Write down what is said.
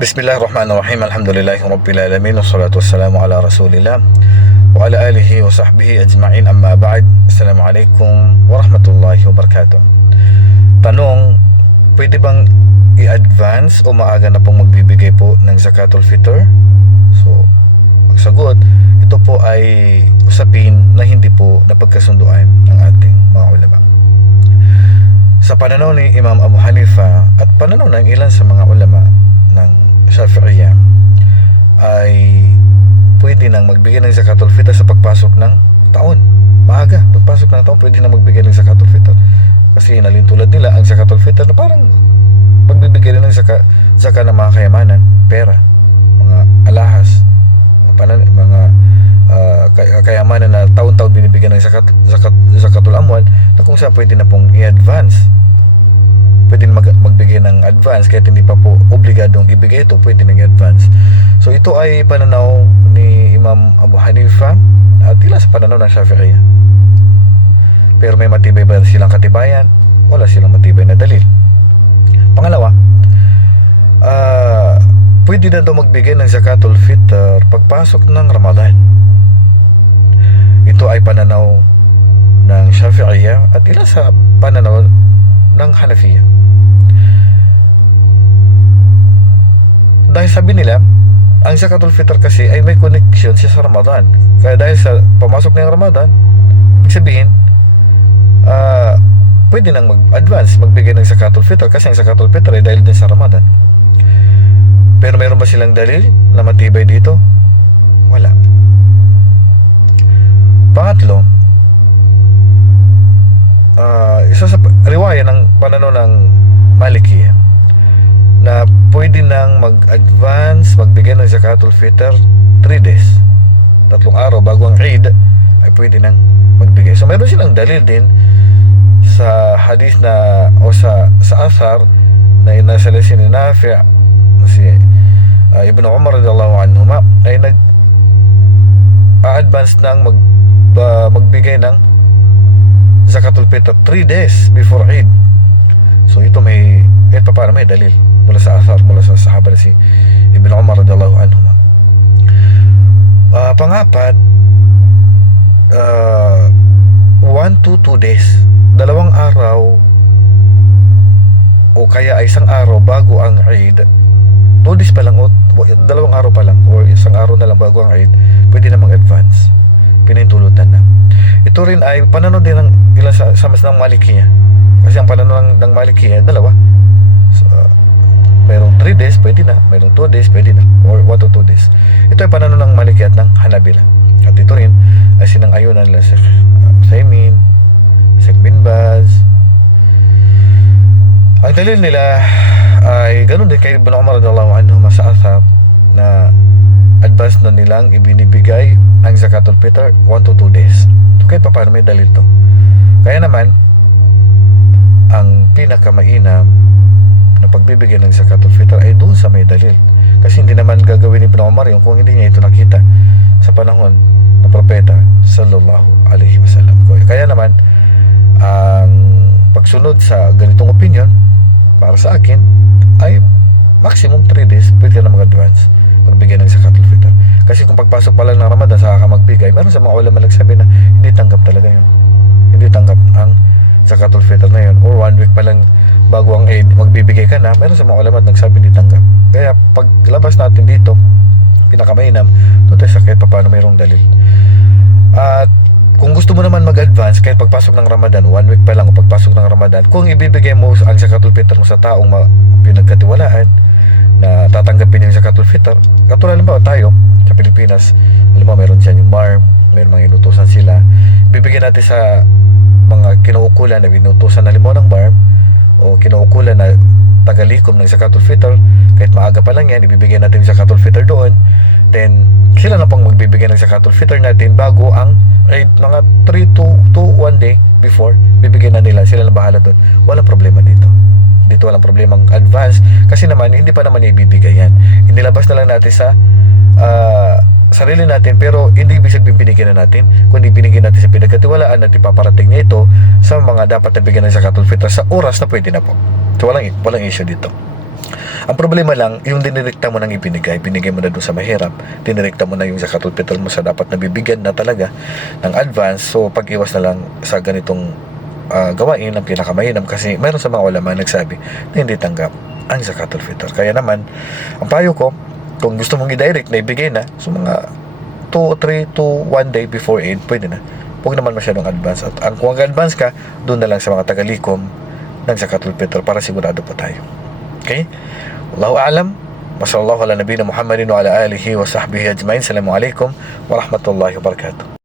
Bismillahirrahmanirrahim. Alhamdulillahi Rabbil Alamin. Wassalatu wassalamu ala Rasulillah wa ala alihi wa sahbihi ajma'in, amma ba'd. Assalamualaikum warahmatullahi wabarakatuh. Tanong, pwede bang i-advance o maaga na pong magbibigay po ng zakatul fitr? So, ang sagot, ito po ay usapin na hindi po napagkasunduan ng ating mga ulama. Sa pananaw ni Imam Abu Hanifa at pananaw ng ilan sa mga ulama ng Shafi'iyya, ay pwede nang magbigay ng zakatul fitr sa pagpasok ng taon. Maaga, pagpasok ng taon, pwede nang magbigay ng zakatul fitr. Kasi nalintulad nila ang zakatul fitr na parang magbibigay rin ng zaka ng mga kayamanan, pera, mga alahas, mga kayamanan na taon-taon binibigyan ng zakatul amwal, na kung saan pwede na pong i-advance. Pwede magbigay ng advance kahit hindi pa po obligadong ibigay ito, pwede nang i-advance. So ito ay pananaw ni Imam Abu Hanifa at ilan sa pananaw ng Shafi'iyya. Pero may matibay ba silang katibayan? Wala silang matibay na dalil. Pangalawa, pwede na daw magbigay ng zakatul fitr pagpasok ng Ramadan. Ito ay pananaw ng Shafi'iyya at ilan sa pananaw ng Hanafiyya. Dahil sabi nila, ang zakatul fitr kasi ay may connection siya sa Ramadan. Kaya dahil sa pamasok ng Ramadan, ibig sabihin, pwede nang mag-advance, magbigay ng zakatul fitr kasi ang zakatul fitr ay dahil din sa Ramadan. Pero mayroon ba silang dalil na matibay dito? Wala. Pangatlo, isa sa riwaya ng pananaw ng Malikiyya na pwede nang mag-advance, magbigay ng zakatul fitr 3 days, 3 araw bago ang Eid, ay pwede nang magbigay. So meron silang dalil din sa hadith na o sa asar na inasala si Nafi' si Ibn Umar radhiyallahu anhuma ay nag-advance nang magbigay ng zakatul fitr 3 days before Eid. So ito may paano may dalil mula sa asar, mula sa sahaba si Ibn Umar radhiyallahu anhu. Pangapat, 1 to 2 days, 2 araw o kaya ay 1 araw bago ang Eid. 2 days pa lang o 2 araw pa lang o 1 araw na lang bago ang Eid, pwede na mag-advance, pinintulutan na. Ito rin ay pananaw din ng ilan sa mas ng Malikiyya. Kasi ang pananaw ng Malikiyya, dalawa. So, mayroong 3 days, pwede na. Mayroong 2 days, pwede na. Or 1 to 2 days. Ito ay pananaw ng Malikiyya at ng Hanabila. At ito rin ay sinang-ayunan nila Sheikh Uthaymin, Sheikh Bin Baz. Ang dalil nila ay ganun din kay Ibn Umar radhiyallahu anhu sa asar na advance na nilang ibinibigay ang zakatul fitr 1 to 2 days. So, kahit pa paano may dalil to. Kaya naman, ang pinakamainam na pagbibigay ng zakatul fitr ay doon sa may dalil. Kasi hindi naman gagawin ni Ibn Umar yung kung hindi niya ito nakita sa panahon ng propeta sallallahu alaihi wasallam. Kaya naman, ang pagsunod sa ganitong opinion para sa akin ay maximum 3 days pwede na mag-advance, magbigay ng zakatul fitr. Kasi kung pagpasok pa lang ng Ramadan saka ka magbigay, meron sa mga ulama nagsabi na hindi tanggap talaga yun. Hindi tanggap ang zakatul fitr na yun. Or 1 week pa lang bago ang Eid, magbibigay ka na, meron sa mga ulama nagsabi hindi tanggap. Kaya paglabas natin dito, pinakamainam, doon tayo sa kahit pa paano mayroong dalil. At kung gusto mo naman mag-advance kahit pagpasok ng Ramadan, 1 week pa lang o pagpasok ng Ramadan, kung ibibigay mo ang zakatul fitr mo sa taong pinagkatiwalaan na tatanggapin yung zakatul fitr, katulad ba tayo sa Pilipinas, alam mo meron dyan yung BARM, meron mga inutusan sila, bibigyan natin sa mga kinuukulan na binutusan na limon ng BARM o kinuukulan na tagalikom ng zakatul fitr, kahit maaga pa lang yan, ibibigyan natin yung zakatul fitr doon, then sila na pang magbibigay ng zakatul fitr natin bago ang mga 3 to 1 day before, bibigyan na nila, sila na bahala doon. Walang problema dito. Dito walang problemang advance kasi naman hindi pa naman ibibigay yan. Inilabas na lang natin sa sarili natin, pero hindi ibig sabihin binigyan na natin, kundi binigyan natin sa pinagkatiwalaan at ipaparating niya ito sa mga dapat na bigyan ng zakatul fitr sa oras na pwede na po. So walang issue dito. Ang problema lang, yung dinirekta mo nang binigay mo na doon sa mahirap, dinirekta mo na yung zakatul fitr mo sa dapat nabibigyan na talaga ng advance. So pag-iwas na lang sa ganitong gawain ang pinakamahinam, kasi mayroon sa mga ulama nagsabi na hindi tanggap ang zakatul fitr. Kaya naman, ang payo ko, kung gusto mong i-direct na ibigay na, so mga 2 3 to 1 day before Eid, pwede na. Huwag naman masyadong advance. At kung advance ka, doon na lang sa mga tagalikom ng zakatul fitr para sigurado pa tayo. Okay? Wallahu a'lam. Wa sallallahu ala nabiyina Muhammadin wa ala alihi wa sahbihi ajma'in. Assalamualaikum warahmatullahi wabarakatuh.